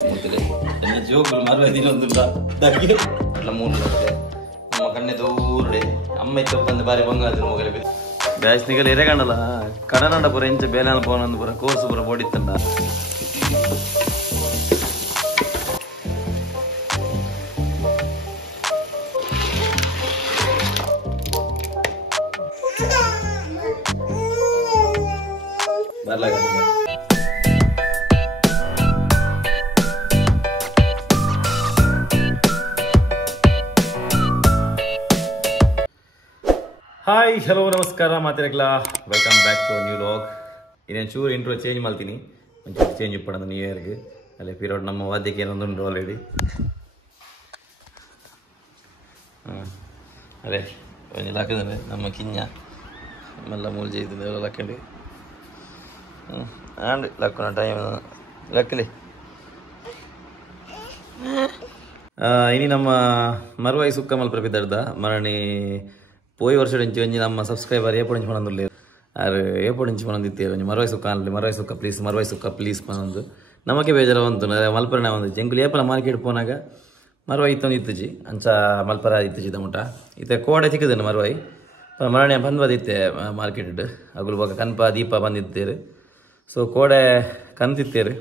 ಜೋಗುಲು ಮರದಿಲ್ಲೊಂದಿಲ್ಲ ದಗ್ಗೆ ಎಲ್ಲ ಮೂರು ನಮ್ಮ ಕಣ್ಣೆ ದೂರಡೆ ಅಮ್ಮ ಇತ್ತಪ್ಪಂದು ಬಾರಿ ಬಂಗಾದ ಮೊಗಲೆ ಬ್ಯಾಸ್ನಿಗಲ್ಲಿ ಎರೆಗಣ್ಣಲ್ಲ ಕಡನಾಡ ಪುರ ಎಂಚ ಬೇಲಾನ ಪೋನಂದು ಪುರ ಕೋರ್ಸು ಪುರ ಓಡಿತ್ತಂಡ ಬರ್ಲಾಗ ಹಾಯ್ ಹಲೋ ನಮಸ್ಕಾರ ಮಾತಿರಕ್ಲ welcome back to new log ಇನ್ನೇನು ಚೂರು ಇಂಟ್ರೋ ಚೇಂಜ್ ಮಾಡ್ತೀನಿ ಒಂಚೂರು ಚೇಂಜ್ ಇಪ್ಪಡೋದು ನ್ಯೂ ಇಯರ್ಗೆ ಅಲ್ಲೇ ಪೀರಿಯಡ್ ನಮ್ಮ ವಾದ್ಯಕ್ಕೆ ಏನೊಂದುಂಟು ಆಲ್ರೆಡಿ ಅದೇ ಒಂಜಿ ಲಾಕಿದ್ರೆ ನಮ್ಮ ಕಿಂಜ ನಮ್ಮೆಲ್ಲ ಮೂಲ್ಜೆ ಇದ್ದಿದ್ದು ಎಲ್ಲ ಲಕ್ಕಂಡು ಆಂಡ್ ಲಕ್ಕನ ಟೈಮ್ ಲಕ್ಕಲಿ ಇನಿ ನಮ್ಮ ಮರುವಾಯಿ ಸುಕ್ಕ ಮಲ್ಪರ ಬಿದ್ದಾಡ್ದ ಮರಣಿ పోయి వర్షం నుంచి వంచి నమ్మ సబ్స్క్రైబర్ ఎప్పుడు నుంచి మనందు లేదు అరే ఎప్పుడు నుంచి మనం తిత్తేరు మరవై సుక్క అనలి మరవై సుక్క ప్లీజ్ మనందు ನಮಗೆ ಬೇಜಾರ ಬಂತು ಮಲ್ಪರನೇ ಒಂದು ಜಂಗುಲಿ ಏಪಲ ಮಾರ್ಕೆಟ್ ಪೋನಾಗ ಮರವಾಯಿ ಇತ್ತೊಂದು ಇತ್ತಜಿ ಅಂಚ ಮಲ್ಪರ ಇತ್ತಜಿ ತಮಟ ಇತ್ತೆ ಕೋಡೆ ಸಿಕ್ಕದೇನು ಮರವಾಯಿ ಮರಣೆ ಬಂದ್ಬದಿತ್ತೆ ಮಾರ್ಕೆಟ್ ಅಗುಲು ಬಾಗ ಕನ್ಪ ದೀಪ ಬಂದಿತ್ತೇರು ಸೊ ಕೋಡೆ ಕಂತಿತ್ತೇರು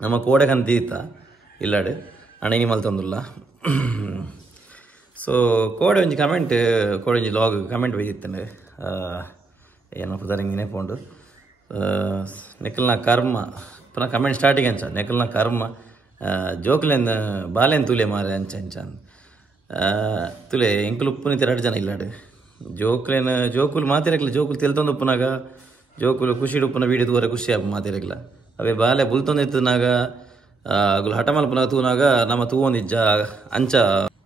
ನಮ್ಮ ಕೋಡೆ ಕಂತಿತ್ತ ಇಲ್ಲಾಡು ಅಣೆನಿ ಮಲ್ತೊಂದುಲ್ಲ ಸೊ ಕೋಡೆ ಒಂಜಿ ಕಮೆಂಟ್ ಕೋಡೆ ಒಂಜಿ ಲಾಗ್ ಕಮೆಂಟ್ ಬೈದಿತ್ತೇನೆ ಏನೋ ಪುದರಿಂಗಿನೇ ಪೋಂಡು ನೆಕ್ಕಲ್ನ ಕರ್ಮ ಪುನಃ ಕಮೆಂಟ್ ಸ್ಟಾರ್ಟಿಂಗ್ ಅಂಚ ನೆಕ್ಕಲ್ನ ಕರ್ಮ ಜೋಕುಲೆನ್ ಬಾಲೆನ್ ತುಲೆ ಮಾರೆ ಅಂಚ ಅಂಚ ತುಲೆ ಎಂಕುಲು ಉಪ್ಪುನಿ ಎರಡು ಜನ ಇಲ್ಲಾಡು ಜೋಕುಲು ಮಾತಿರಕ್ಲ ಜೋಕುಲು ತೆಲ್ತೊಂದು ಉಪ್ಪುನಾಗ ಜೋಕುಲು ಖುಷಿ ಉಪ್ಪುನ ವೀಡಿಯೋ ತೂರ ಖುಷಿ ಆಪ ಮಾತಿರಕ್ಲ ಅವೇ ಬಾಲೆ ಬುಲ್ತೊಂದು ಎತ್ತನಾಗ ಅಗುಲು ಹಠ ಮಲ್ಪನಾಗ ತೂನಾಗ ನಮ್ಮ ತೂವೊಂದಿಜ್ಜ ಅಂಚ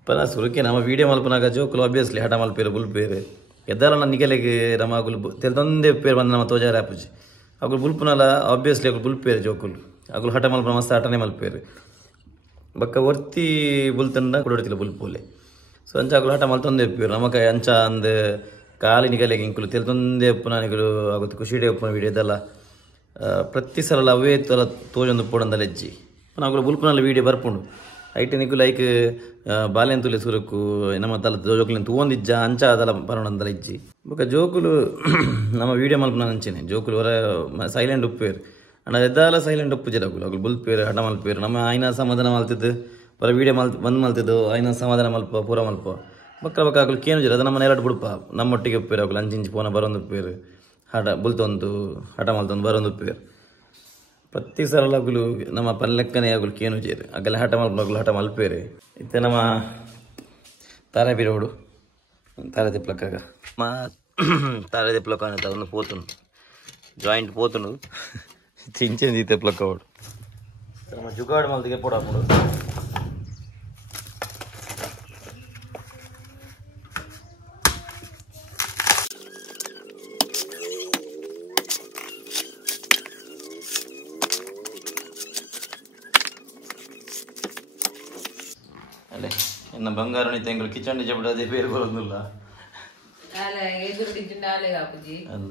ಪನ ಸುರಕ್ಕೆ ನಮ್ಮ ವೀಡಿಯೋ ಮಲ್ಪನಾಗ ಜೋಕುಲು ಆಬ್ವಿಯಸ್ಲಿ ಹಠ ಮಲ್ಪೇರು ಬುಲ್ಪೇರು ಎದ್ದಾರ ನನ್ನ ನಿಗಲೆಗೆ ನಮ್ಮ ಅಗುಲು ತೆಲ್ತೊಂದೇ ಪೇರು ಬಂದು ನಮ್ಮ ತೋಜಾರ ಆಪುಜಿ ಅಗುಲು ಬುಲ್ಪುನಲ್ಲ ಆಬ್ವಿಯಸ್ಲಿ ಅಗುಲು ಬುಲ್ಪೇರು ಜೋಕುಲು ಅಗುಲು ಹಠ ಮಲ್ಪನ ಮಸ್ತ್ ಹಠನೇ ಮಲ್ಪೇರು ಬಕ್ಕ ಒರ್ತಿ ಬುಲ್ತಂಡ ಕೊಡೋಡ್ತಿಲ್ಲ ಬುಲ್ಪೋಲೆ ಸೊ ಅಂಚ ಅಗುಲು ಹಠ ಮಲ್ತೊಂದೇ ಪೇರು ನಮಕ ಅಂಚ ಅಂದು ಕಾಲಿ ನಿಗಲೆಗೆ ಇಂಕುಲು ತೆಲ್ತೊಂದೇ ಉಪ್ಪುನ ನಿಗಲು ಆಗುತ್ತೆ ಖುಷಿಡೇ ಉಪ್ಪುನ ವೀಡಿಯೋ ಇದೆಲ್ಲ ಪ್ರತಿ ಸಲ ಅವೇ ತರ ತೋಜೊಂದು ಪೋಡಂದಲ್ಲ ಹೆಜ್ಜಿ ಅಗುಲು ಬುಲ್ಪುನಲ್ಲಿ ವೀಡಿಯೋ ಬರ್ಪುಂಡು ಐಟೆ ನಿಗು ಲೈಕ್ ಬಾಲ್ಯನ್ ತುಲೆ ಸುರಕು ನಮ್ಮ ತಲ ಜೋಕುಲಿನ ತೂವೊಂದಿಜ್ಜ ಅಂಚ ಅದಲ್ಲ ಬರೋಣಂದಲ್ಲ ಇಜ್ಜಿ ಬೊಕ ಜೋಕುಲು ನಮ್ಮ ವೀಡಿಯೋ ಮಲ್ಪನ ಅಂಚೆನೆ ಜೋಕುಲು ಹೊರ ಸೈಲೆಂಟ್ ಉಪ್ಪೇರು ಅಣ್ಣ ಎದ್ದಾಲ ಸೈಲೆಂಟ್ ಉಪ್ಪು ಜರಕುಲು ಅಗುಲು ಬುಲ್ಪೇರು ಹಠ ಮಲ್ಪೇರು ನಮ್ಮ ಆಯ್ನ ಸಮಾಧಾನ ಮಲ್ತಿದ್ದು ಹೊರ ವೀಡಿಯೋ ಬಂದ್ ಮಲ್ತಿದ್ದು ಆಯ್ನ ಸಮಾಧಾನ ಮಲ್ಪ ಪೂರ ಮಲ್ಪ ಬಕ್ಕ ಬಕ್ಕ ಅಗುಲು ಕೇನು ಜರ ಅದು ನಮ್ಮನ್ನ ಎರಡು ಬಿಡುಪ ನಮ್ಮೊಟ್ಟಿಗೆ ಉಪ್ಪೇರು ಅಗುಲು ಅಂಚಿಂಚಿ ಪೋನ ಬರೋಂದು ಉಪ್ಪೇರು ಹಠ ಬುಲ್ತೊಂದು ಹಠ ಮಲ್ತೊಂದು ಬರೋಂದು ಉಪ್ಪೇರು ಪ್ರತಿ ಸಲ ಅಗುಲು ನಮ್ಮ ಪಲ್ಲೆಕ್ಕನೇ ಅಗುಲು ಕೇನು ಜೇರು ಅಗಲ ಹಠ ಮಲ್ಪಗಳು ಹಠ ಮಲ್ಪೇರು ಇತ್ತೆ ನಮ್ಮ ತಾರೆ ಬಿರೋಡು ತಾರೆ ತಿಪ್ಲಕ್ಕಾಗ ತಾರೆ ತಿಪ್ಲಕ್ಕ ಒಂದು ಪೋತುಂಡು ಜಾಯಿಂಟ್ ಪೋತುಂಡು ಚಿಂಚೆ ತಿಪ್ಲಕ್ಕ ಅವಡು ನಮ್ಮ ಜುಗಾಡು ಮಲ್ತಿಗೆ ಪೋಡ ಹಾಕೊಂಡು ಅಲ್ಲೇ ಇನ್ನು ಬಂಗಾರ ತೆಂಗಳು ಕಿಚನ್ ಡಿಜೆ ಅದೇ ಬೇರೆ ಬರೋದಿಲ್ಲ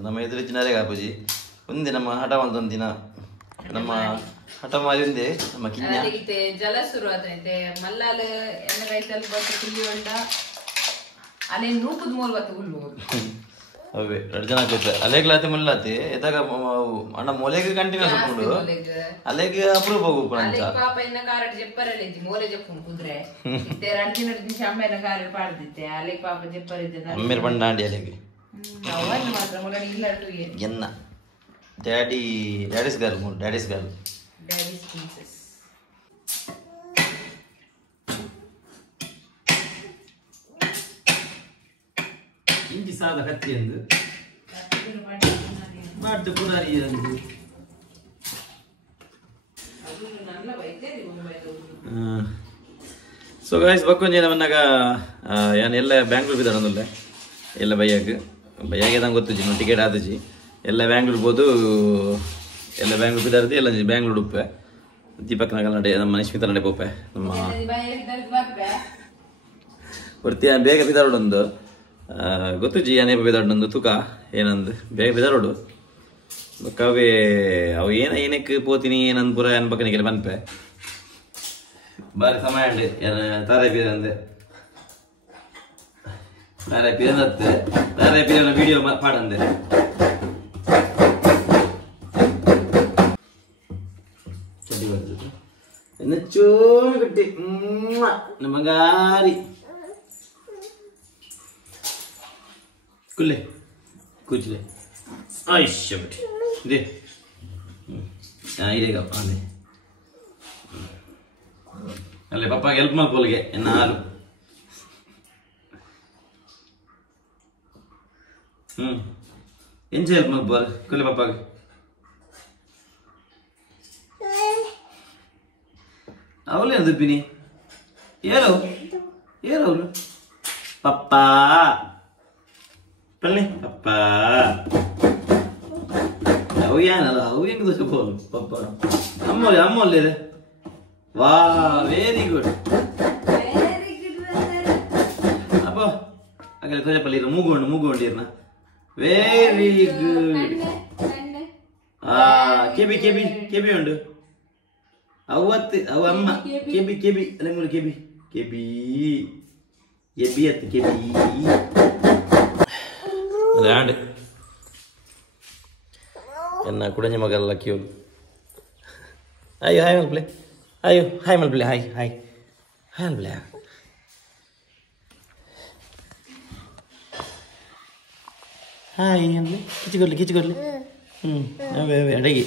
ನಮ್ಮ ಎದುರಿಜಿನಾರೇ ಕಾಪುಜಿ ಒಂದೇ ನಮ್ಮ ಹಠ ಮಲ್ತೊಂದು ದಿನ ನಮ್ಮ ಹಠ ಮಾರಿ ಒಂದೇ ನಮ್ಮ ಕಿಂಜ ಜಲ ಶುರು ಆತೈತೆ ಮಲ್ಲಾಲ ಎಣ್ಣೆಗಾಯ್ತಲ್ಲಿ ಬತ್ತು ಕುಲ್ಲಿ ಹೊಂಡ ಅಲ್ಲಿ ನೂಕದ ಮೂಲ ಬತ್ತು ಹುಲ್ಲು ಅವೇ ಎರಡು ಜನ ಆಗ್ತೈತೆ ಅಲೆಗ್ಲಾತಿ ಮುಲ್ಲಾತಿ ಎದಾಗ ಅಣ್ಣ ಮೊಲೆಗೆ ಕಂಟಿನ್ಯೂಸ್ ಉಪ್ಪುಂಡು ಅಲೆಗೆ ಅಪ್ರೂಪ ಹೋಗ್ಬೇಕು ಅಂಚ ಪಾಪ ಇನ್ನ ಕಾರಟ್ ಜೆಪ್ಪರಲ್ಲಿ ಮೋಲೆ ಜೆಪ್ಪುಂಡು ಕುದ್ರೆ ಇತ್ತೆ ರಂಜಿನ ನಿಮಿಷ ಅಮ್ಮೆನ ಕಾರಟ್ ಪಾಡ್ದಿತ್ತೆ ಅಲೆಗೆ ಪಾಪ ಜೆಪ್ಪರಿದ್ದೆ ಅಮ್ಮೇರ್ ಬಂಡಾಂಡಿ ಅಲೆಗೆ ಅವನು ಮಾತ್ರ ಮೊಲಡಿ ಇಲ್ಲ ಎನ್ನ ಡ್ಯಾಡೀಸ್ ಗರ್ಲ್ ಡ್ಯಾಡೀಸ್ ಪ್ರಿನ್ಸೆಸ್ ಇಂಚಿ ಸಾದ ಕತ್ತಿ ಎಂದು ಮಾಡ್ತು ಪುರಾರಿ ಎಂದು ಸೊ ಗಾಯ್ಸ್ ಬಕ್ಕೊಂಜಿ ನಮ್ಮನ್ನಾಗ ಏನು ಎಲ್ಲ ಬ್ಯಾಂಗ್ಳೂರ್ ಬಿದ್ದಾಡೊಂದುಲ್ಲ ಎಲ್ಲ ಬೈಯಾಗ ನಂಗೆ ಗೊತ್ತುಜಿ ಟಿಕೆಟ್ ಆದಜಿ ಎಲ್ಲ ಬ್ಯಾಂಗ್ಳೂರ್ ಬೋದು ಎಲ್ಲ ಬ್ಯಾಂಗ್ಳೂರ್ ಬಿದ್ದಾರದು ಎಲ್ಲ ಬ್ಯಾಂಗ್ಳೂರ್ ಉಪ್ಪೆ ದೀಪಕ್ನಾಗ ನಡೆ ನಮ್ಮ ನಿಶ್ಮಿತ ನಡೆ ಪೋಪೆ ನಮ್ಮ ಹೊರ್ತಿ ಬೇಗ ಬಿದ್ದಾರೋಡೊಂದು ಗೊತ್ತುಜಿ ಏನೇ ಬಿದ್ದಾಡೊಂದು ತೂಕ ಏನಂದು ಬೇಗ ಬಿದ್ದಾರೋಡು ಬಕ್ಕವೇ ಅವು ಏನಕ್ಕೆ ಪೋತೀನಿ ಏನಂದು ಪುರ ಅನ್ಬೇಕನಿಗೆ ಬಂದ್ಪೆ ಬಾರಿ ಸಮಯ ಉಂಡೆ ತಾರೆ ಪೀರ ಅಂದೆ ತಾರೆ ಪೀರತ್ತೆ ತಾರೆ ಪೀರನ ವಿಡಿಯೋ ಪಾಡಂದೆ ಚೋಮಿ ಕಟ್ಟಿ ನಮ್ಮ ಗಾರಿ ಕುಲ್ಲೆ ಕೂಚಲೆ ಆಯ್ಷ ಬಿಟ್ಟು ಇದೆ ಇದೀಗ ಅದೇ ಅಲ್ಲೇ ಪಪ್ಪಾಗೆ ಹೆಲ್ಪ್ ಮಾಡ್ಕೊಲ್ಗೆ ಹಾಲು ಎಂಚ ಹೆಲ್ಪ್ ಮಾಡ್ಬೋದು ಕೊಲ್ಲೆ ಪಪ್ಪಾಗೆ ಅವಲೇ ದುಬ್ಬಿನಿ ಏರು ಏರು ಅವಳು ಪಪ್ಪ ಪಲ್ಲೆ ಪಪ್ಪ ಅವು ಏನಲ್ಲ ಅವು ಹೆಂಗ್ ದೋಷ ಬೋಲು ಪಪ್ಪ ಅಮ್ಮೋಲೆ ಅಮ್ಮೋಲೆ ವಾ ವೆರಿ ಗುಡ್ ಅಪ್ಪ ಹಾಗಾದ್ರೆ ತೋಜಪ್ಪಲ್ಲಿ ಇರ ಮೂಗುಂಡಿರ್ನ ವೆರಿ ಗುಡ್ ಕೆಬಿ ಕೆಬಿ ಕೆಬಿ ಉಂಡು ಅವತ್ತು ಅವ ಅಮ್ಮ ಕೆಬಿ ಕೆಬಿ ಅಲ್ಲ ಮೂರು ಕೆಬಿ ಕೆಬಿ ಎಬಿ ಅತ್ತು ಕೆಬಿ ಅದಾಂಡ್ ಎನ್ನ ಕುಡಂಜಿ ಮಗಲ್ಲ ಕ್ಯೂ ಅಯ್ಯೋ ಹಾಯ್ ಮಲ್ಪ್ಲೆ ಅಯ್ಯೋ ಹಾಯ್ ಮಲ್ಪ್ಲೆ ಹಾಯ್ ಹಾಯ್ ಹಾಯ್ ಮಲ್ಪ್ಲೆ ಹಾಯ್ ಮಲ್ಪ್ಲೆ ಕಿಚ್ಚಿಕೊಡ್ಲಿ ಅವೇ ಅವೇ ಅಡಗಿ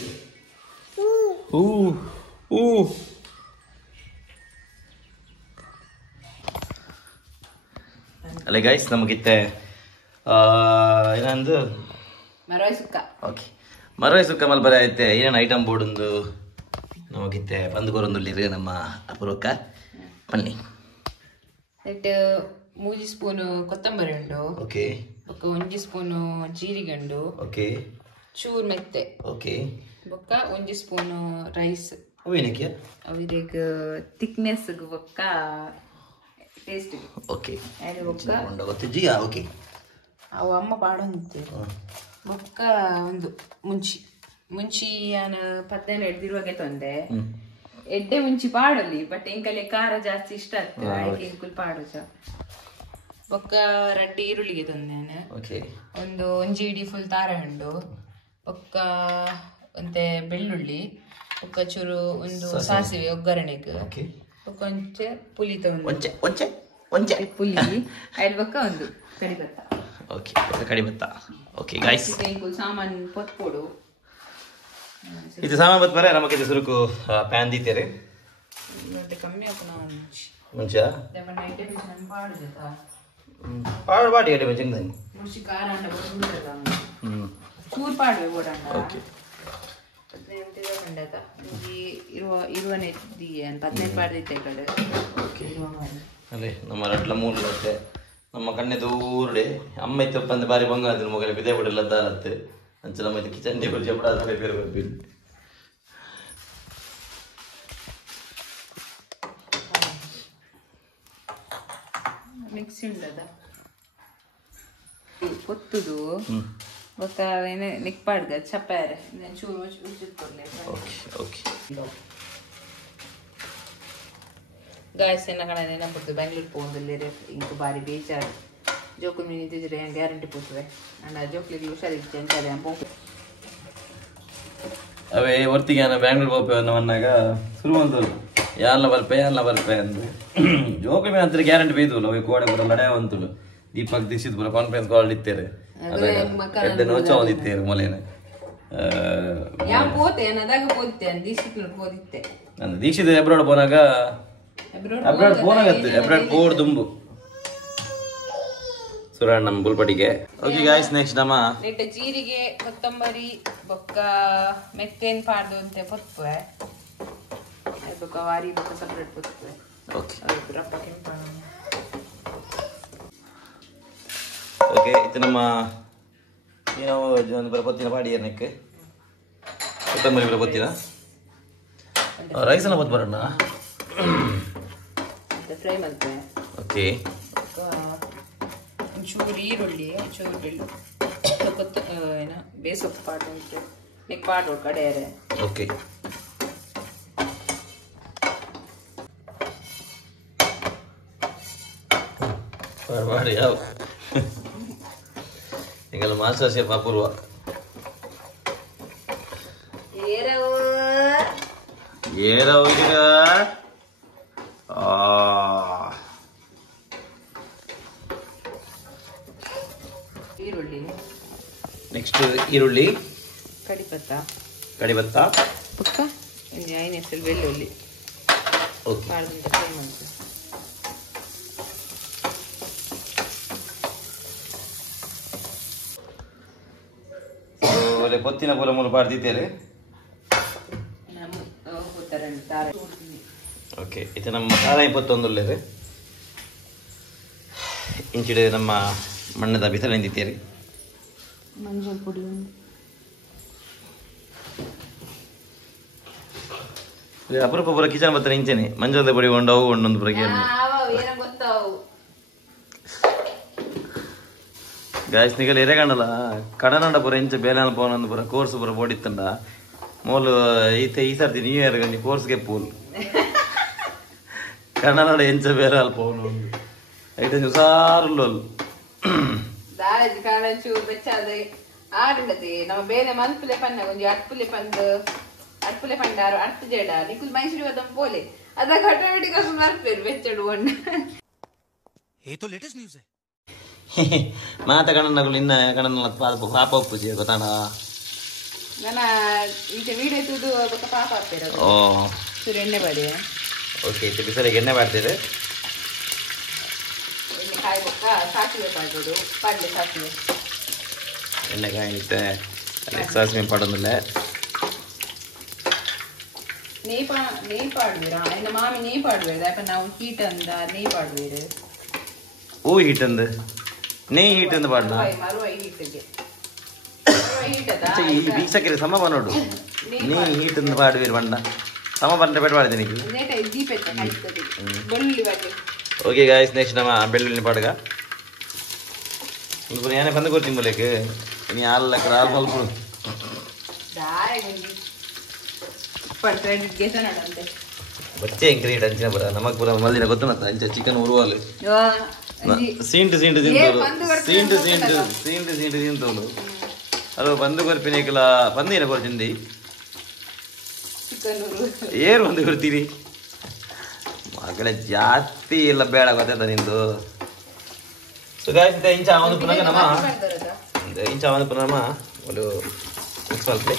ಅಲ್ಲೇ ಗೈಸ್ ನಮಗಿತ್ತೆ ಏನಂದು ಮರವಾಯಿ ಸುಕ್ಕ ಓಕೆ ಮರವಾಯಿ ಸುಕ್ಕ ಮಲ್ಬರಿ ಐತೆ ಏನೇನು ಐಟಮ್ ಬೋರ್ಡೊಂದು ನಮಗಿತ್ತೆ ಬಂದುಕೊರೊಂದುಲ್ಲಿರಿ ನಮ್ಮ ಅಪೂರ್ವಕ್ಕ ಬನ್ನಿ ನೆಟ್ 3 ಸ್ಪೂನು ಕೊತ್ತಂಬರಿ ಉಂಡು ಓಕೆ ಬೊಕ್ಕ 1 ಸ್ಪೂನು ಜೀರಿಗೆ ಉಂಡು ಓಕೆ ಚೂರ್ ಮೆತ್ತೆ ಓಕೆ ಬೊಕ್ಕ 1 ಸ್ಪೂನು ರೈಸ್ ಅವೇನಕ್ಕೆ ಅವಿಗೆ ಥಿಕ್ನೆಸ್ ಬೊಕ್ಕ ಟೇಸ್ಟ್ ಓಕೆ ಆಯ್ತು ಬೊಕ್ಕ ಗೊತ್ತಿಜ್ಜಿ ಓಕೆ ಅವು ಅಮ್ಮ ಪಾಡೊಂದಿತ್ತೆ ಬೊಕ್ಕ ಒಂದು ಮುಂಚಿ ನಾನು 15 ಎಡ್ದಿರುವಾಗೆ ತಂದೆ ಎಡ್ಡೆ ಮುಂಚಿ ಪಾಡಲಿ ಬಟ್ ಎಂಕಲ್ಲಿ ಖಾರ ಜಾಸ್ತಿ ಇಷ್ಟ ಆಗ್ತದೆ ಅದಕ್ಕೆ ಎಂಕುಲ್ ಪಾಡು ಬೊಕ್ಕ ರಡ್ಡಿ ಈರುಳ್ಳಿಗೆ ತಂದೆ ನಾನು ಒಂದು ಒಂಜಿ ಇಡಿ ಫುಲ್ ತಾರೆ ಹಣ್ಣು ಬೊಕ್ಕ ಒಂತೆ ಬೆಳ್ಳುಳ್ಳಿ ಬೊಕ್ಕ ಚೂರು ಒಂದು ಸಾಸಿವೆ ಒಗ್ಗರಣೆಗೆ ಬೊಕ್ಕ ಒಂಚೆ ಪುಲಿ ತಗೊಂಡು ಪುಲಿ ಐದು ಬೊಕ್ಕ ಒಂದು ಕಡಿಬತ್ತ ಓಕೆ ಕಡಿಬತ್ತ ಓಕೆ ಗೈಸ್ ಸಾಮಾನು ಪೊತ್ಪೋಡು ಇದು ಸಾಮಾನು ಬತ್ ಬರ ನಮಗೆ ಸುರುಕು ಪ್ಯಾನ್ ದೀತೇರಿ ಕಮ್ಮಿ ಮುಂಚೆ ಪಾಡು ಪಾಟಿ ಗಡ್ಡೆ ಮುಂಚೆ ಹೆಂಗೆ ಮುರ್ಶಿ ಖಾರ ಅಂಡ ಚೂರು ಪಾಡುವೆ ಓಡಾಂಡ ಓಕೆ 15 ಗಂಡತ ಇರುವನೆ ದಿಗೆ 15 ಪಾಡ್ದಿತ್ತೆ ಕಡೆ ಓಕೆ ಅಲ್ಲೇ ನಮ್ಮ ರಟ್ಲ ಮೂರು ಲತ್ತೆ ನಮ್ಮ ಕಣ್ಣೆ ದೂರಡೆ ಅಮ್ಮ ಇತ್ತಪ್ಪ ಅಂದ್ರೆ ಬಾರಿ ಬಂಗ ಅದ್ರ ಮಗನ ಬಿದೆ ಬಿಡಲ್ಲ ದಾರತ್ತೆ ಅಂಚೆ ನಮ್ಮ ಇದು ಕಿಚನ್ ಟೇಬಲ್ ಜಪಡ ಬೇರೆ ಬರ್ಬಿಲ್ ಮಿಕ್ಸಿ ಉಂಡದ ಕೊತ್ತುದು ಬೊಕ್ಕ ಏನೇ ನಿಕ್ಪಾಡ್ಗ ಚಪ್ಪಾರೆ ಚೂರು ಉಜ್ಜಿಟ್ಕೊಡ್ಲೆ ಓಕೆ ಓಕೆ ಗಾಯಸ್ ಕಣ ನೆನಪುತ್ತು ಬೆಂಗಳೂರು ಪೋಂದಿಲ್ಲೇರೆ ಇಂಕು ಬಾರಿ ಬೇಜಾರು ಜೋಕು ಮೀನು ಇದ್ದಿದ್ರೆ ಗ್ಯಾರಂಟಿ ಪೋತುವೆ ಅಂಡ ಜೋಕ್ಲಿಗೆ ಹುಷಾರಿತ್ತು ಎಂತಾರೆ ಅವೇ ಹೊರ್ತಿಗೆ ನಾನು ಬ್ಯಾಂಗ್ಳೂರ್ ಹೋಗ್ಪೆ ಅನ್ನೋನ್ನಾಗ ಶುರು ಅಂತಲ್ಲ ಯಾರನ್ನ ಬರ್ಪೆ ಅಂದ್ರೆ ಜೋಕ್ಲಿ ಮೇಲೆ ಅಂತಾರೆ ಗ್ಯಾರಂಟಿ ಬೇಯ್ತಲ್ಲ ಅವು ಕೋಡೆ ಬರೋ ಲಡೆ ಅಂತಲು ದೀಪಕ್ ದೀಕ್ಷಿತ್ ಬರೋ ಕಾನ್ಫರೆನ್ಸ್ ಕಾಲ್ ಇತ್ತೇರೆ ಅದೇ ನೋಚ ಒಂದಿತ್ತೇರು ಮೊಲೇನ ನಾನು ದೀಕ್ಷಿತ್ ಎಬ್ರಾಡ್ போனாಗ ಎಬ್ರಾಡ್ ಬೋರ್ಡ್ ದುಂಬು ಸುರಾಣ್ ನಮ್ಮ ಬುಲ್ಪಟಿಗೆ ಓಕೆ ಗಾಯ್ಸ್ ನೆಕ್ಸ್ಟ್ ನಮ್ಮ ನೆಟ್ಟ ಜೀರಿಗೆ ಕೊತ್ತಂಬರಿ ಬೊಕ್ಕ ಮೆತ್ತೇನ್ ಪಾಡ್ದು ಅಂತ ಪೊತ್ಪೆ ಬೊಕ್ಕ ವಾರಿ ಬೊಕ್ಕ ಸಪ್ರೇಟ್ ಪೊತ್ಪೆ ಓಕೆ ರಪ್ಪ ಕೆಂಪ ಓಕೆ ಇದು ನಮ್ಮ ಏನೋ ಒಂದು ಬರಪತ್ತಿನ ಪಾಡಿ ಏನಕ್ಕೆ ಕೊತ್ತಂಬರಿ ಬರಪತ್ತಿನ ರೈಸ್ ಎಲ್ಲ ಬತ್ ಬರೋಣ ಫ್ರೈ ಮಾಡ್ತೆ ಓಕೆ ಒಂಚೂರು ಈರುಳ್ಳಿ ಒಂಚೂರು ಬೆಳ್ಳು ಏನ ಬೇಸೊಪ್ಪು ಪಾಡು ಉಂಟು ನೆಕ್ ಪಾಡು ಕಡೆಯರೆ ಓಕೆ ಮಾಡಿ ಯಾವ ಹಿಂಗೆಲ್ಲ ಮಾಸ್ಟರ್ ಶೇಫ್ ಅಪೂರ್ವ ಏರವ ಈಗ ಈರುಳ್ಳಿ, ನೆಕ್ಸ್ಟ್ ಈರುಳ್ಳಿ, ಕಡಿಬತ್ತ ಪಕ್ಕ ಐನ ಹೆಸರು ಬೆಳ್ಳುಳ್ಳಿ. ಓಕೆ. ಒಳ್ಳೆ ಪೊತ್ತಿನ ಪೂರ ಮೂರು ಪಾಡ್ದಿದ್ದೇವೆ. ಓಕೆ, ಇದು ನಮ್ಮ ಮಸಾಲೆ ಪೊತ್ತೊಂದು ಒಳ್ಳೆಯದು. ಇಂಚಿಡೆ ನಮ್ಮ ಮಣ್ಣದ ಬಿಸಿಲು ನಿಂತಿದ್ದೇವೆ. ಮಂಜಲ್ ಪುಡಿ ಅಪರೂಪ ಪೂರ ಕಿಚನ್ ಬರ್ತಾರೆ ಇಂಚೆನೆ ಮಂಜದ ಪುಡಿ ಉಂಡು ಅವು ಒಂದೊಂದು ಪುರ ಗಾಯಸ್ ನಿಗಲ್ ಎರೆಗಂಡಲ್ಲ ಕಡನಂಡ ಪುರ ಇಂಚ ಬೇಲಾನ ಪೋನಂದು ಪುರ ಕೋರ್ಸ್ ಪುರ ಬೋಡಿತ್ತಂಡ ಮೋಲು ಈ ಸರ್ತಿ ನ್ಯೂ ಇಯರ್ ಗಂಜಿ ಕೋರ್ಸ್ಗೆ ಪೂಲ್ ಕಡನಂಡ ಎಂಚ ಬೇರೆ ಅಲ್ಪ ಅವನು ಐಟು ಸಾರುಲ್ಲೋಲ್ ದಾಳಜಿ ಕಾಳಂಚು ಬೆಚ್ಚಾದ ಆಡುಂಡತಿ ನಮ್ಮ ಬೇರೆ ಮನ್ಪುಲೆ ಪನ್ನ ಒಂಜಿ ಅಟ್ಪುಲೆ ಪಂಡಾರು ಅರ್ಥ ಜಡ ನಿಕುಲ್ ಮೈಸೂರು ಹೋದ ಪೋಲೆ ಅದಕ್ಕೆ ಆಟೋಮೆಟಿಕ್ ಆಗಿ ಮರ್ಪೇರು ಬೆಚ್ಚಡು ಒಣ್ಣ ये तो लेटेस्ट न्यूज़ है. ಮಾತ ಕಣ್ಣಗಳು ಇನ್ನ ಕಣ್ಣನ ಪಾಪ ಉಪ್ಪುಜಿ ಗೊತ್ತಾಣ ನನ್ನ ಈಗ ವೀಡಿಯೋ ತುದು ಪಾಪ ಆಗ್ತಿರೋದು. ಓ ಚೂರು ಎಣ್ಣೆ ಬಾಡಿ. ಓಕೆ, ಇದು ಬಿಸಿಲಿಗೆ ಎಣ್ಣೆ ಮಾಡ್ತೀರಿ. ಎಣ್ಣೆ ಕಾಯ್ಬೇಕ, ಸಾಸಿವೆ ಪಾಡ್ಬೋದು, ಪಾಡ್ಲೆ ಸಾಸಿವೆ ಎಣ್ಣೆ ಕಾಯಿತ್ತೆ ಸಾಸಿವೆ ಪಾಡೋದಿಲ್ಲ. നെയ് പാടുവീരാ എന്റെ മാമി നെയ് പാടുവേത് അപ്പൊ നാം ഹീറ്റ് എന്താ നെയ് പാടുവീര് ഓ ഹീറ്റ് എന്ത് നെയ് ಹೀಟ್ ಎಂದು ಪಾಡನ ಮರುವೈ ಹೀಟ್ಗೆ ಈ ವೀಕ್ಷಕರು ಸಮ ಬನ್ನೋಡು നെയ് ಹೀಟ್ ಎಂದು ಪಾಡುವೀರು ಬಣ್ಣ ಸಮ ಬಂದ್ರೆ ಬೆಟ್ ಮಾಡಿದೆ ನೀವು ಬೆಳ್ಳುಳ್ಳಿ ಬಾಟಿ. ಓಕೆ ಗಾಯ್ಸ್, ನೆಕ್ಸ್ಟ್ ನಮ್ಮ ಬೆಳ್ಳುಳ್ಳಿ ಪಾಡಗ ಇಂದು ಏನೇ ಬಂದು ಕೊಡ್ತೀನಿ ಮೂಲಕ್ಕೆ ನೀ ಹಾಲು ಹಾಲು ಸ್ವಲ್ಪ ಬಚ್ಚೆ ಇಂಕ್ರೀಡ್ ಅಂಚಿನ ಬರ ನಮಗ್ ಪೂರ ಮಲ್ದಿನ ಗೊತ್ತು ಮತ್ತೆ ಅಂಚೆ ಚಿಕನ್ ಉರುವಾಲು ಸೀಂಟು ತಿಂತೋಳು ಅದು ಬಂದು ಕೊರ್ಪಿನೇಕಲ ಬಂದೇನ ಕೊರ್ಚಿಂದಿ ಏರು ಬಂದು ಕೊಡ್ತೀರಿ ಮಗಳ ಜಾಸ್ತಿ ಎಲ್ಲ ಬೇಡ ಗೊತ್ತಾಯ್ತ ನಿಂದು. ಸೊ ಗಾಯ್ಸ್ ಇಂಚ ಒಂದು ಪುನಃ ನಮ್ಮ ಇಂಚ ಒಂದು ಪುನಃ ನಮ್ಮ ಒಂದು ಮಿಕ್ಸ್ ಮಾಡ್ತೀವಿ.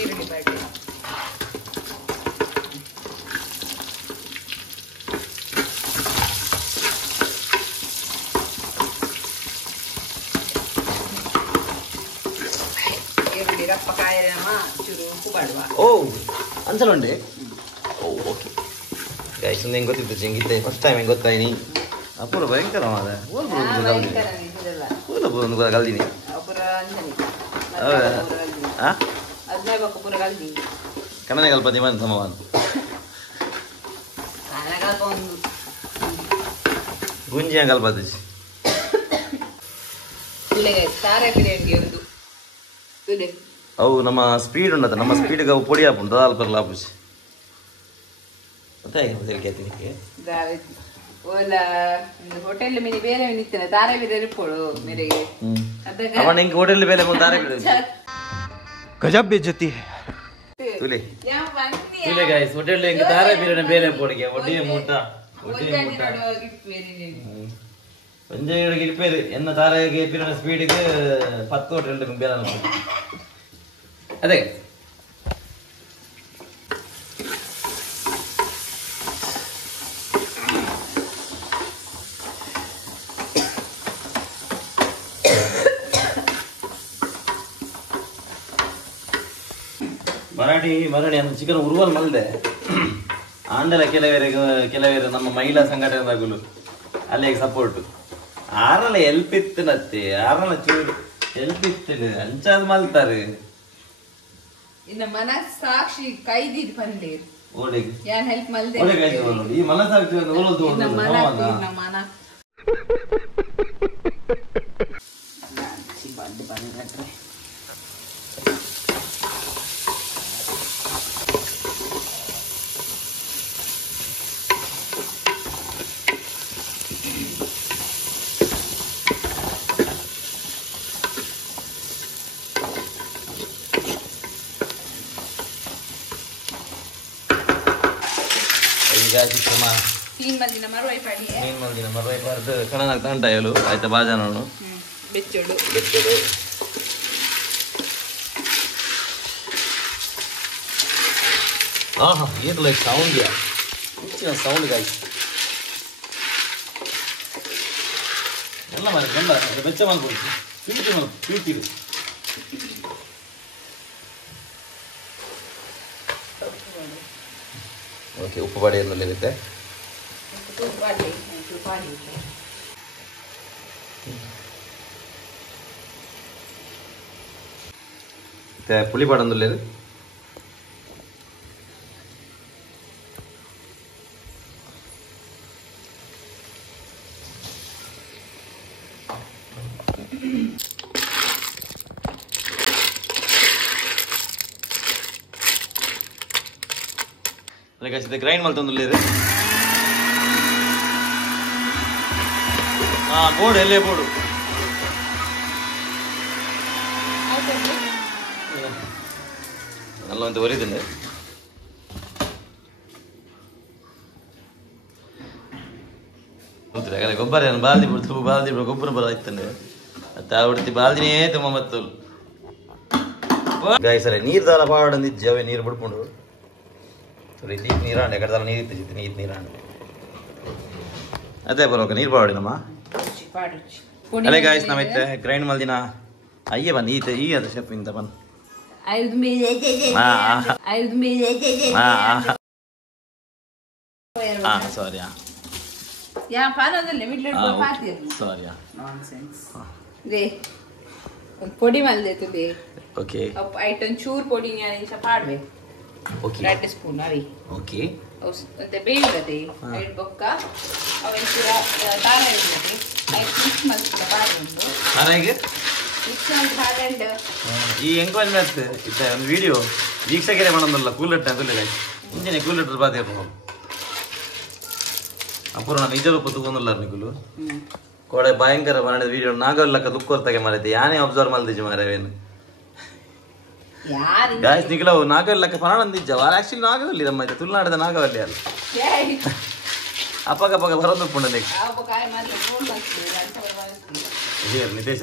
ಈರುಳ್ಳಿ ಬಾಟಿ ಈರುಳ್ಳಿ ರಪ್ಪ ಕಾಯಿಲೆ ನಮ್ಮ ಚೂರು ಉಪ್ಪು ಬಾಡುವ. ಓ ಅನ್ಸಲುಂಡೆ. ಓ ಓಕೆ ಗೈಸ್, ಒಂದು ಹೆಂಗೆ ಗೊತ್ತಿತ್ತು ಹೆಂಗಿದ್ದೆ ಫಸ್ಟ್ ಟೈಮ್ ಹೆಂಗೆ ಗೊತ್ತಾಯ್ನಿ ಅಪೂರ ಭಯಂಕರ ಮಾದ ಒಂದು ಕಲ್ದಿನಿ ಕನ್ನಡ ಕಲ್ಪತಿ ಮಂತ್ ಸಮವಾನ್ ಗುಂಜಿ ಕಲ್ಪತಿ ಅವು ನಮ್ಮ ಸ್ಪೀಡ್ ಉಂಡತ ನಮ್ಮ ಸ್ಪೀಡ್ಗೆ ಅವು ಪೊಡಿ ಹಾಪು ದಾಲ್ ಪರ್ಲ ಹಾಪುಸಿ ಹೋಟೆಲ್ ಮಿನಿ ಬೇರೆ ನಿಂತಿನ ತಾರೆ ಬೇರೆ ಇರ್ಪೋಳು ಮೇರೆಗೆ ಅವನ ಹೆಂಗೆ ಹೋಟೆಲ್ ಬೇಲೆ ಮುಂದೆ ತಾರೆ ಬಿಡು गजब बेइज्जती है. ತುಲೆ ಗಾಯ್ಸ್ ಹೋಟೆಲ್ ಹೆಂಗೆ ತಾರೆ ಬೇರೆ ಬೇಲೆ ಪೊಡಿಗೆ ಒಡ್ಡಿಯ ಮೂಟ ಒಂಜೆಗೆ ಇರ್ಪೇರು ಎನ್ನ ತಾರೆಗೆ ಇಪ್ಪಿನ ಸ್ಪೀಡ್ಗೆ 10 ಹೋಟೆಲ್ ಬೇರೆ ಅದೇ ಮರಾಠಿ ಅಂದ್ರೆ ಚಿಕನ್ ಉರುವಲ್ ಮಲ್ದೆ ಆಂಡಲ ಕೆಲವೇರು ನಮ್ಮ ಮಹಿಳಾ ಸಂಘಟನೆದಾಗಲು ಅಲ್ಲಿಗೆ ಸಪೋರ್ಟ್ ಆರಲ್ಲ ಹೆಲ್ಪ್ ಇತ್ತನತ್ತೆ ಆರಲ್ಲ ಚೂರು ಹೆಲ್ಪ್ ಇತ್ತು ಅಂಚಾದ್ ಮಲ್ತಾರೆ ಇನ್ನ ಮನಸ್ಸಾಕ್ಷಿ ಕೈದಿದ್ ಪಂಡೆ ಓಡಿಗೆ ಯಾನ್ ಹೆಲ್ಪ್ ಮಲ್ದೆ ಈ ಮನಸ್ಸಾಕ್ಷಿ ಓಲೋದು ಗ್ಯಾಸ್ ಇತ್ತಮ್ಮ ತೀನ್ ಮಂದಿನ ಮರುವೈ ಪಾಡಿ ಮೀನು ಮಂದಿನ ಮರೈ ಬಾರ್ದು ಕಣನಾಗ್ತಾ ಉಂಟಾಯಲು ಆಯ್ತಾ ಬಾಜಾ ನೋಡು ಬೆಚ್ಚೋಡು ಬೆಚ್ಚದು ಆಹಾ ಏನು ಲೈಕ್ ಸೌಂಡ್ ಯಾ ಹೆಚ್ಚಿನ ಸೌಂಡ್ ಗಾಯ್ಸ್ ಎಲ್ಲ ಮಾಡಿ ಬಂದ ಅದು ಬೆಚ್ಚ ಮಾಡ್ಬೋದು ಪೀಟಿರು ಓಕೆ ಉಪ್ಪು ಬಾಡಿ ಇರುತ್ತೆ ಮತ್ತೆ ಪುಳಿ ಪಾಡೊಂದುಲ್ಲೆ ಗ್ರೈಂಡ್ ಮಾಡ್ತಂದುಲ್ಲೆ ಬೋರ್ಡ್ ಎಲ್ಲೇ ಬೋರ್ಡು നല്ല ಒಂದು ಒರಿದುಂಡು ಗೊಬ್ಬರ ಬಾಲ್ದಿ ಬಿಡ್ತು ಬಾಲ್ದಿ ಬಿಡು ಗೊಬ್ಬರ ಬರ ಆಯ್ತಂಡೆ ಮತ್ತೆ ಆ ಹೊಡ್ತಿ ಬಾಲ್ದಿನೇ ತುಂಬ ಮತ್ತು ಗಾಯ್ಸರ ನೀರು ದಾಲ ಪಾಡಂದಿದ್ದು ಜವೆ ನೀರು ಬಿಡ್ಕೊಂಡು ನೀರಾಂಡೆ ಕಡದಾಲ ನೀರು ಇತ್ತಿತ್ತು ನೀರಾಂಡೆ ಅದೇ ಬರೋಕ ನೀರು ಪಾಡಿ ನಮ್ಮ ಅಲ್ಲೇ ಗಾಯ್ಸ್ ನಾವೈತೆ ಗ್ರೈಂಡ್ ಮಲ್ದಿನ ಅಯ್ಯೇ ಬನ್ನಿ ಈ ಅದು ಶೆಫ್ ಇಂದ ಬನ್ನಿ ಸಾರಿ పొడి మళ్ళీ ఓకే ఐటమ్ చూర్ పొడి పాడవే రెండు స్పూన్ అవి ఓకే అంతే ಬೇಯುತ್ತದೆ ಐದು ಬೊಕ್ಕ ಅವೆಂಚೂರ ತಾಳೆ ಇರ್ತದೆ ಐದು ಮಿಕ್ಸ್ ಮಾಡ್ಕೊಂಡು ಪಾಡಿ ಉಂಟು ಹಾಗೆ ಮಿಕ್ಸ್ ಮಾಡಿ ಹಾಗಂಡ್ ಈ ಹೆಂಗ್ ಬಂದ್ಮೇಲೆ ಇತ್ತ ಒಂದು ವಿಡಿಯೋ ವೀಕ್ಷಕರೇ ಮಾಡೋದಲ್ಲ ಕೂಲಟ್ ಅಂತಲೇ ಮುಂಜಾನೆ ಕೂಲಟ್ ಬಾತಿರ್ಬೋದು ಅಪೂರ್ವ ನಿಜ ರೂಪ ತಗೊಂಡಲ್ಲ ನಿಗುಲು ಕೋಡೆ ಭಯಂಕರ ಮಾಡಿದ ವಿಡಿಯೋ ನಾಗಲ್ಲಕ್ಕ ದುಃಖರ್ತಾಗೆ ಮಾಡಿದ್ದೆ ಯಾನೇ ಅಬ್ಸರ್ವ್ ಮಾಡಿದ್ದೆ ಮಾರವೇನು ಗಾಯ್ಸ್ ನಿಖಿಲವು ನಾಗವಲ್ಲಕ್ಕ ಪರಾಣಂದಿಜ್ಜ ವಾರ ಆಕ್ಚುಲಿ ನಾಗವಲ್ಲಿ ನಮ್ಮ ತುಳುನಾಡದ ನಾಗವಲ್ಲಿ ಅಲ್ಲ ಅಪ್ಪಗ ಅಪ್ಪಗ ಬರೋದು ಪುಂಡ ನಿತೇಶ್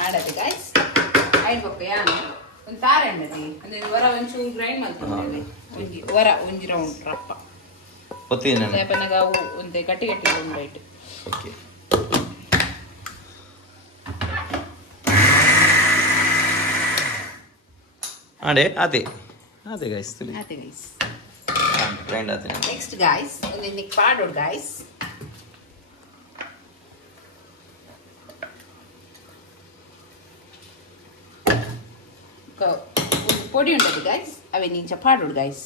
ಆಡದೆ ಗಾಯ್ಸ್ ಐದು ಬೊಕ್ಕ ಯಾನು ಒಂದು ತಾರೆ ಅಂಡದೆ ಅಂದ್ರೆ ವರ ಒಂಚೂರು ಗ್ರೈಂಡ್ ಮಾಡ್ತಿದ್ದೇವೆ ಒಂಜಿ ವರ ಒಂಜಿ ರೌಂಡ್ ರಪ್ಪ ಗೊತ್ತಿದೆ ಪನ್ನಗ ಅವು ಒಂದು ಗಟ್ಟಿ ಗಟ್ಟಿ ರೌಂಡ್ ರೈಟ್ ಓಕೆ ಆಡೆ ಅದೇ ಅದೇ ಗೈಸ್ ಅದೇ ಗೈಸ್ ಗ್ರೈಂಡ್ ಆತೆ ನೆಕ್ಸ್ಟ್ ಗೈಸ್ ಒಂದು ನಿಕ್ ಪಾಡೋಡ್ ಗೈಸ್ పొడి ఉంటుంది గైస్ అవి నేను పాడోడు గైస్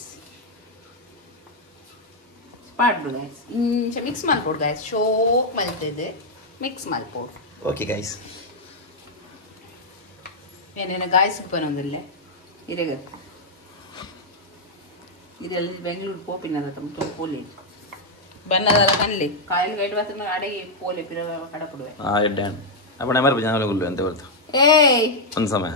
ಪಾಡ್ಬಿಡು ಗೈಸ್ ಇಂಚ ಮಿಕ್ಸ್ ಮಾಡ್ಕೊಡು ಗೈಸ್ ಶೋಕ್ ಮಲ್ತಿದೆ ಮಿಕ್ಸ್ ಮಾಡ್ಕೊಡು ಓಕೆ ಗೈಸ್ ಏನೇನು ಗಾಯ್ಸ್ಗೆ ಬರೋದಿಲ್ಲ ಇರಗ ಇದೆಲ್ಲ ಬೆಂಗಳೂರು ಪೋಪಿನದ ತಮ್ಮ ಪೋಲಿ ಬನ್ನದಲ್ಲ ಕನ್ಲಿ ಕಾಯಿಲ್ ಗೈಟ್ ಬತ್ತ ಅಡಿಗೆ ಪೋಲಿ ಪಿರ ಕಡಪಡುವೆ ಎಡ್ಡೆ ಅಪ್ಪಣ ಮರ ಜನ ಗುಲ್ಲು ಅಂತ ಬರ್ತು ಏಯ್ ಒಂದು ಸಮಯ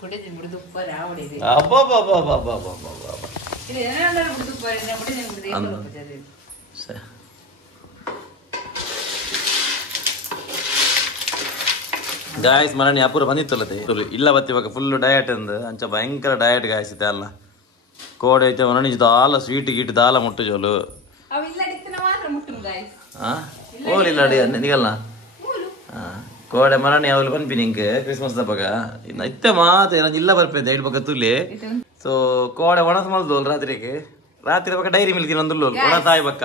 ಕುಡಿದು ಬಿಡುದು ಬರ ಆವಡಿದೆ ಅಬ್ಬಬ್ಬಬ್ಬಬ್ಬಬ್ಬಬ್ಬಬ್ಬ ಇದು ಏನಾದರೂ ಬಿಡುದು ಬರ ಬಿಡಿದೆ ಬಿಡುದೆ ಸರಿ ಗಾಯಸ್ ಮರಣಿ ಅಪೂರ ಬಂದಿತ್ತಲ್ಲತೆ ಇಲ್ಲ ಬತ್ತಿ ಇವಾಗ ಫುಲ್ ಡಯಟ್ ಅಂದು ಅಂಚ ಭಯಂಕರ ಡಯಟ್ ಗಾಯಸಿದೆ ಅಲ್ಲ ಕೋಡೆ ಐತೆ ಮರಣಿ ದಾಲ ಸ್ವೀಟ್ ಗೀಟ್ ದಾಲ ಮುಟ್ಟು ಜೋಲು ಹೋಗ್ಲಿಲ್ಲ ಅಡಿ ನಿಗಲ್ಲ ಕೋಡೆ ಮರಣಿ ಅವಳು ಬಂದ್ಬಿ ನಿಂಗೆ ಕ್ರಿಸ್ಮಸ್ ದಬ್ಬಗ ಇನ್ನು ಇತ್ತೆ ಮಾತು ಏನ ಇಲ್ಲ ಬರ್ಪೇದೆ ಹೇಳಿ ಬಗ್ಗ ತುಲಿ ಸೊ ಕೋಡೆ ಒಣಸ್ ಮಲ್ದೋಲ್ ರಾತ್ರಿಗೆ ರಾತ್ರಿ ಬಕ್ಕ ಡೈರಿ ಮಿಲ್ಕ್ ತಿನ್ನೊಂದು ಒಣ ತಾಯಿ ಬಕ್ಕ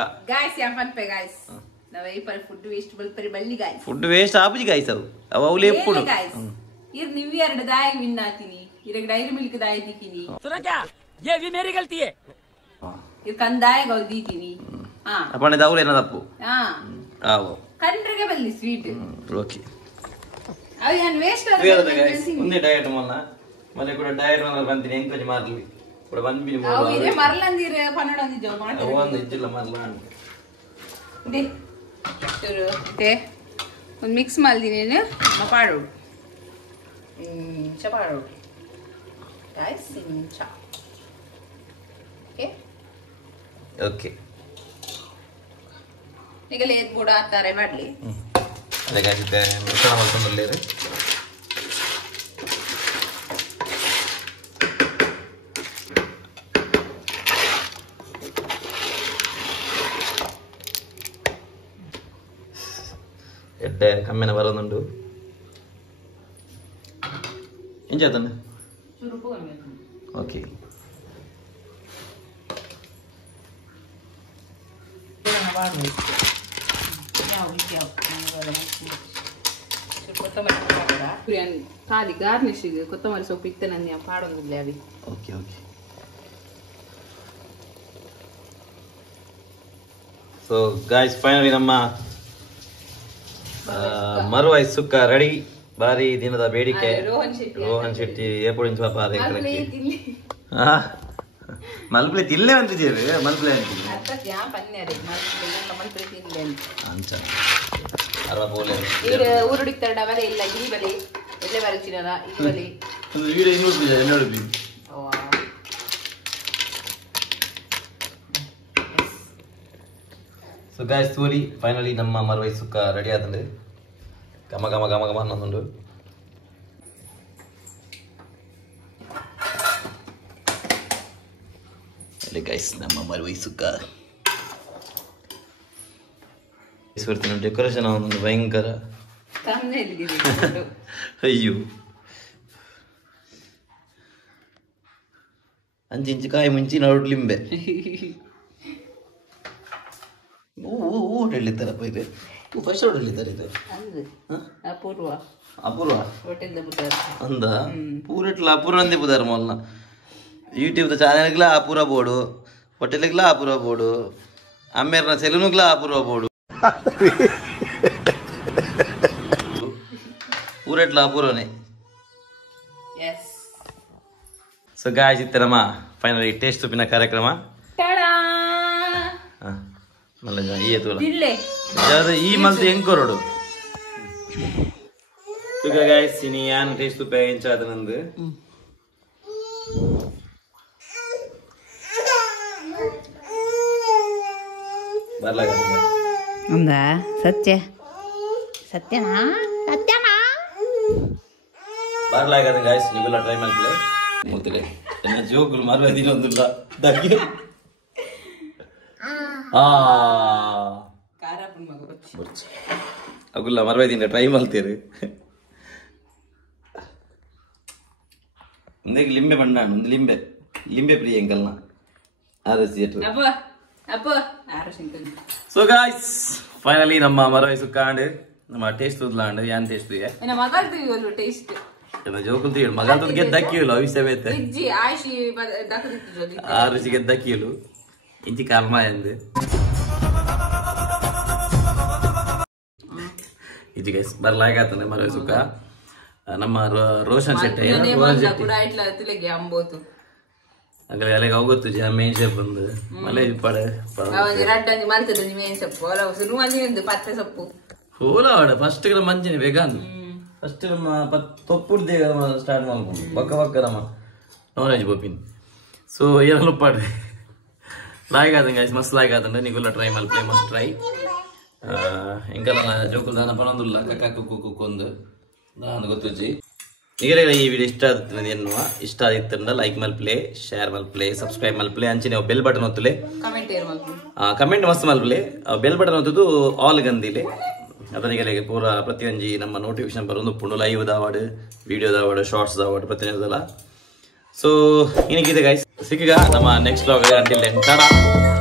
ಫುಡ್ ವೇಸ್ಟ್ ಆಪುಜಿ ಗಾಯ್ಸ್ ಅವು ಅವಳು ಎప్పుడు इर न्यू ईयर दाय विन्नातिनी इर डायरी मिल्क दाय दिकिनी सुना क्या ये भी मेरी गलती है इर कंदाय गौदीतिनी हां अपने दाऊले ना तप्पु हां आओ कंट्रीगे बल्ली स्वीट ओके अవి ನಾನು ವೇಸ್ಟ್ ಒಂದೇ ಡಯಟ್ ಮೊನ್ನ ಮತ್ತೆ ಕೂಡ ಡಯಟ್ ಮೊನ್ನ ಬಂದಿನಿ ಎಂತ ಕೊಜಿ ಮಾರ್ಲಿ ಕೂಡ ಬಂದ್ಬಿನಿ ಮೋ ಅವು ಇರೆ ಮರಲಂದಿರೆ ಪನ್ನಡಂದಿ ಜೋ ಮಾಡ್ತಾರೆ ಒಂದು ಇಜ್ಜಿಲ್ಲ ಮರ್ಲ ದೇ ತೆ ಒಂದು ಮಿಕ್ಸ್ ಮಾಡ್ದಿನಿ ಮಪಾಡು ಇಂಚ ಪಾಡೋಡು ಗೈಸ್ ಇಂಚ ಓಕೆ ಓಕೆ ಈಗ ಲೇದ್ ಬೂಡ ಆತಾರೆ ಮಾಡಲಿ ಅದೇ ಗಾಯ್ಸಿದ್ದೆ ಮಿಶ್ರಣ ಮಾಡ್ಕೊಂಡಲ್ಲಿ എട്ട് കമ്മന പറയുന്നുണ്ട് എഞ്ചാത്തന്നെ ഓക്കെ ಖಾಲಿ ಗಾರ್ನಿಶಿಗೆ ಕೊತ್ತಂಬರಿ ಸೊಪ್ಪು ಇತ್ತೆ ನನ್ನ ಪಾಡೋದಿಲ್ಲ ಅವಿ okay okay so guys finally ನಮ್ಮ ಮರುವಾಯಿ ಸುಕ್ಕ ರೆಡಿ ಬಾರಿ ದಿನದ ಬೇಡಿಕೆ ರೋಹನ್ ಶೆಟ್ಟಿ ಏಪುಡಿನ ಪಾಪ ಮಲ್ಪಲೆ ತಿಲ್ಲೇ ಅಂತಿದ್ದೀರಿ ಮಲ್ಪಲೆ ಅಂಚ ಊರುಡಿತ್ತಡ ಬಲೆ ಇಲ್ಲ ಗಿರಿ ಬಲೆ ಎಲ್ಲೇ ಬರಚಿನಲ್ಲ ಇದು ಬಲೆ വീട് 200 രൂപ ಸೊ ಗಾಯ್ಸ್ ತೋರಿ ಫೈನಲಿ ನಮ್ಮ ಮರುವೈ ಸುಕ್ಕ ರೆಡಿ ಆದಂದ್ರೆ ಘಮ ಘಮ ಘಮ ಘಮ ಅನ್ನೋದುಂಡು ಅಲ್ಲಿ ಗೈಸ್ ನಮ್ಮ ಮರುವೈ ಸುಕ್ಕ ಈಶ್ವರ್ತಿನ ಡೆಕೋರೇಷನ್ ಅವನೊಂದು ಭಯಂಕರ ಅಯ್ಯೋ 5 ಇಂಚು ಕಾಯಿ ಮುಂಚಿ ನೋಡು ಲಿಂಬೆ ಹೇಳಿದ್ದಾರಪ್ಪ ಇದು ಫಸ್ಟ್ ರೋಡ್ ಹೇಳಿದ್ದಾರೆ ಇದು ಅಪೂರ್ವ ಅಪೂರ್ವ ಹೋಟೆಲ್ ಅಂದ ಪೂರಟ್ಲ ಅಪೂರ್ವ ಅಂದೇ ಬುದಾರ ಮೊಲ್ನ ಯೂಟ್ಯೂಬ್ ಚಾನೆಲ್ಗ್ಲ ಅಪೂರ್ವ ಬೋರ್ಡು ಹೋಟೆಲ್ಗ್ಲ ಅಪೂರ್ವ ಬೋರ್ಡು ಅಮ್ಮೇರ್ನ ಸೆಲೂನ್ಗ್ಲ ಅಪೂರ್ವ ಬೋರ್ಡು ಪೂರಟ್ಲ ಅಪೂರ್ವನೇ ಸೊ ಗಾಯ್ಸ್ ಇತ್ತೆ ನಮ್ಮ ಫೈನಲಿ ಟೇಸ್ಟ್ ಉಪ್ಪಿನ ಕಾರ್ಯಕ್ರಮ ಈ ಮಲ್ತು ಹೆಂಗ್ ಕೊರೋಡು ಗಾಯ್ಸ್ ಇನಿ ಯಾನ್ ಟೇಸ್ಟ್ ಉಪ್ಪ ಎಂಚಾದ ನಂದು ಬರ್ಲಾಗ ಒಂದಾ ಸತ್ಯ ಸತ್ಯನಾ ಸತ್ಯನಾ ಬರ್ಲಾಗದ ಗಾಯ್ಸ್ ನೀವೆಲ್ಲ ಟ್ರೈ ಮಾಡ್ತೀವಿ ಮುತ್ತಿಲೆ ಎನ್ನ ಜೋಕುಲು ಮರುವದಿನ ಒಂದಿಲ್ಲ ದಗ್ಗಿ ಅಗುಲ್ಲ ಮರುವದಿನ ಟ್ರೈ ಮಾಡ್ತೀರಿ ಒಂದೇ ಲಿಂಬೆ ಬಣ್ಣ ಒಂದು ಲಿಂಬೆ ಪ್ರಿಯ ಎಂಕಲ್ನ ಸೊ ಗಾಯ್ಸ್ ಫೈನಲಿ ನಮ್ಮ ಮರವೈ ಸುಕ್ಕಾಂಡ್ ನಮ್ಮ ಟೇಸ್ಟ್ ಉದ್ಲಾಂಡ್ ಯಾನ್ ಟೇಸ್ಟ್ ಟೇಸ್ಟ್ ಜೋಕುಲ್ತಿ ಮಗಂತದ ಗೆದ್ದಕ್ಕಿಯಲು ಅವಿಸಬೇತೆ ಆ ರುಚಿ ಗೆದ್ದಕ್ಕಿಯಲು ಇಂಚಿ ಕಾಲ್ಮ ಎಂದು ಇದು ಗೈಸ್ ಬರ್ಲಾಗತ್ತಂದ್ರೆ ಮರವೈ ಸುಕ್ಕ ನಮ್ಮ ರೋಷನ್ ಶೆಟ್ಟಿ ಅಗಲ ಎಲೆಗೆ ಹೋಗುತ್ತು ಜನ ಮೇನ್ ಶೇಪ್ ಬಂದು ಮಲೆ ಪಡೆ ಹೋಲಾಡ ಫಸ್ಟ್ ಮಂಚಿನ ವೆಗಾನ್ ಫಸ್ಟ್ ನಮ್ಮ ತೊಪ್ಪುಡ್ದೇ ಸ್ಟಾರ್ಟ್ ಮಾಡ್ಕೊಂಡು ಬಕ್ಕ ನಮ್ಮ ನಾನ್ ವೆಜ್ ಬೋಪಿನ್ ಸೊ ಏನೆಲ್ಲ ಪಾಡ್ರಿ ಲಾಯ್ಕ್ ಆದಂಗೆ ಗೈಸ್ ಮಸ್ತ್ ಲಾಯ್ಕ್ ಆದಂದ್ರೆ ನೀವೆಲ್ಲ ಟ್ರೈ ಮಾಡ್ಲಿ ಮಸ್ಟ್ ಟ್ರೈ ಎಂಕಲ್ಲ ಜೋಕುಲ್ ದಾನ ಪನೊಂದುಲ್ಲ ಕಕ್ಕ ಕುಕ್ಕು ಕುಕ್ಕೊಂದು ನಾನು ಗೊತ್ತುಜ್ಜಿ ಈಗ ಈ ವಿಡಿಯೋ ಇಷ್ಟ ಆಗುತ್ತೆ ಎನ್ನುವ ಇಷ್ಟ ಆಗಿತ್ತಂದ್ರೆ ಲೈಕ್ ಮಲ್ಪ್ಲೆ ಶೇರ್ ಮಲ್ಪ್ಲೆ ಸಬ್ಸ್ಕ್ರೈಬ್ ಮಲ್ಪ್ಲೆ ಅಂಚೆ ನೀವು ಬೆಲ್ ಬಟನ್ ಒತ್ತಲೆ ಕಮೆಂಟ್ ಮಸ್ತ್ ಮಲ್ಪ್ಲೆ ಬೆಲ್ ಬಟನ್ ಒತ್ತದು ಆಲ್ ಗಂದಿಲೆ ಅದನಿಗೆ ಪೂರ ಪ್ರತಿಯೊಂದು ನಮ್ಮ ನೋಟಿಫಿಕೇಶನ್ ಬರೋದು ಪುಂಡು ಲೈವ್ ದಾವಾಡು ವಿಡಿಯೋ ದಾವಾಡು ಶಾರ್ಟ್ಸ್ ದಾವಾಡು ಪ್ರತಿಯೊಂದಲ್ಲ ಸೊ ಇನ್ನಿಗಿದೆ ಗೈಸ್ ಸಿಕ್ಕ ನಮ್ಮ next vlog until then Tata.